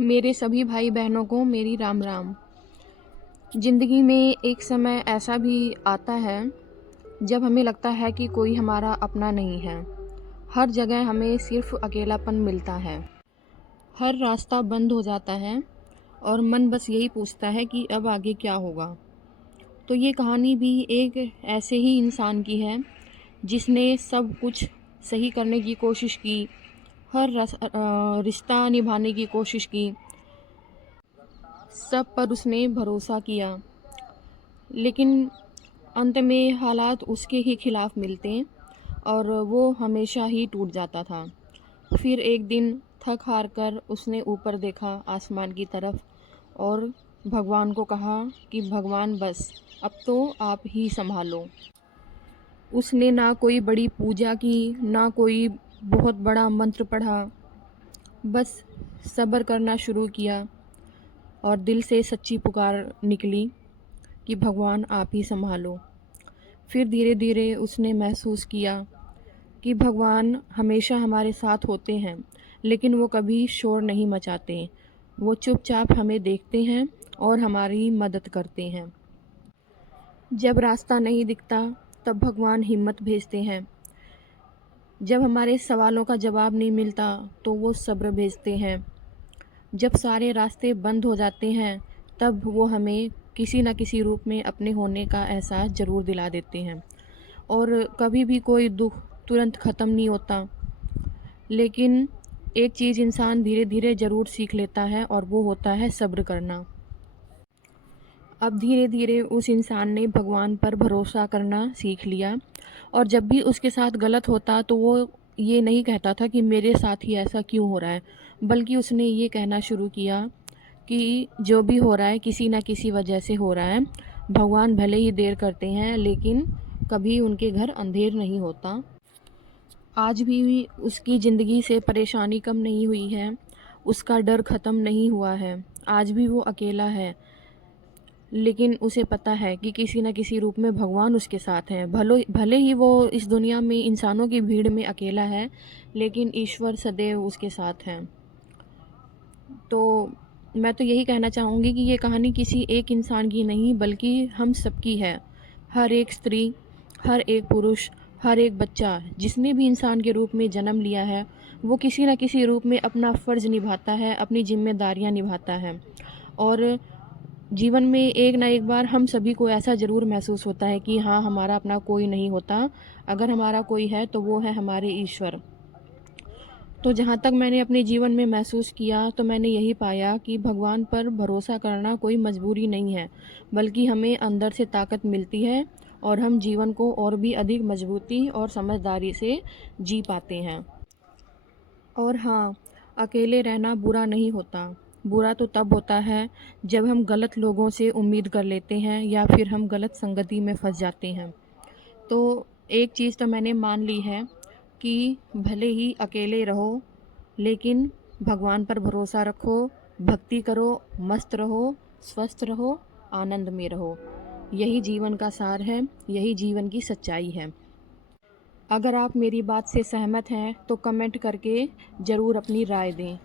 मेरे सभी भाई बहनों को मेरी राम राम। ज़िंदगी में एक समय ऐसा भी आता है जब हमें लगता है कि कोई हमारा अपना नहीं है। हर जगह हमें सिर्फ अकेलापन मिलता है। हर रास्ता बंद हो जाता है और मन बस यही पूछता है कि अब आगे क्या होगा। तो ये कहानी भी एक ऐसे ही इंसान की है जिसने सब कुछ सही करने की कोशिश की, हर रिश्ता निभाने की कोशिश की, सब पर उसने भरोसा किया, लेकिन अंत में हालात उसके ही खिलाफ मिलते और वो हमेशा ही टूट जाता था। फिर एक दिन थक हार कर उसने ऊपर देखा आसमान की तरफ और भगवान को कहा कि भगवान बस अब तो आप ही संभालो। उसने ना कोई बड़ी पूजा की, ना कोई बहुत बड़ा मंत्र पढ़ा, बस सब्र करना शुरू किया और दिल से सच्ची पुकार निकली कि भगवान आप ही संभालो। फिर धीरे धीरे उसने महसूस किया कि भगवान हमेशा हमारे साथ होते हैं, लेकिन वो कभी शोर नहीं मचाते। वो चुपचाप हमें देखते हैं और हमारी मदद करते हैं। जब रास्ता नहीं दिखता तब भगवान हिम्मत भेजते हैं। जब हमारे सवालों का जवाब नहीं मिलता तो वो सब्र भेजते हैं। जब सारे रास्ते बंद हो जाते हैं तब वो हमें किसी न किसी रूप में अपने होने का एहसास ज़रूर दिला देते हैं। और कभी भी कोई दुख तुरंत ख़त्म नहीं होता, लेकिन एक चीज़ इंसान धीरे धीरे ज़रूर सीख लेता है और वो होता है सब्र करना। अब धीरे धीरे उस इंसान ने भगवान पर भरोसा करना सीख लिया और जब भी उसके साथ गलत होता तो वो ये नहीं कहता था कि मेरे साथ ही ऐसा क्यों हो रहा है, बल्कि उसने ये कहना शुरू किया कि जो भी हो रहा है किसी न किसी वजह से हो रहा है। भगवान भले ही देर करते हैं, लेकिन कभी उनके घर अंधेर नहीं होता। आज भी उसकी ज़िंदगी से परेशानी कम नहीं हुई है, उसका डर ख़त्म नहीं हुआ है। आज भी वो अकेला है, लेकिन उसे पता है कि किसी न किसी रूप में भगवान उसके साथ हैं। भले ही वो इस दुनिया में इंसानों की भीड़ में अकेला है, लेकिन ईश्वर सदैव उसके साथ हैं। तो मैं तो यही कहना चाहूँगी कि ये कहानी किसी एक इंसान की नहीं, बल्कि हम सबकी है। हर एक स्त्री, हर एक पुरुष, हर एक बच्चा जिसने भी इंसान के रूप में जन्म लिया है, वो किसी न किसी रूप में अपना फ़र्ज़ निभाता है, अपनी ज़िम्मेदारियाँ निभाता है। और जीवन में एक ना एक बार हम सभी को ऐसा ज़रूर महसूस होता है कि हाँ, हमारा अपना कोई नहीं होता। अगर हमारा कोई है तो वो है हमारे ईश्वर। तो जहाँ तक मैंने अपने जीवन में महसूस किया तो मैंने यही पाया कि भगवान पर भरोसा करना कोई मजबूरी नहीं है, बल्कि हमें अंदर से ताकत मिलती है और हम जीवन को और भी अधिक मजबूती और समझदारी से जी पाते हैं। और हाँ, अकेले रहना बुरा नहीं होता। बुरा तो तब होता है जब हम गलत लोगों से उम्मीद कर लेते हैं या फिर हम गलत संगति में फंस जाते हैं। तो एक चीज़ तो मैंने मान ली है कि भले ही अकेले रहो, लेकिन भगवान पर भरोसा रखो, भक्ति करो, मस्त रहो, स्वस्थ रहो, आनंद में रहो। यही जीवन का सार है, यही जीवन की सच्चाई है। अगर आप मेरी बात से सहमत हैं तो कमेंट करके ज़रूर अपनी राय दें।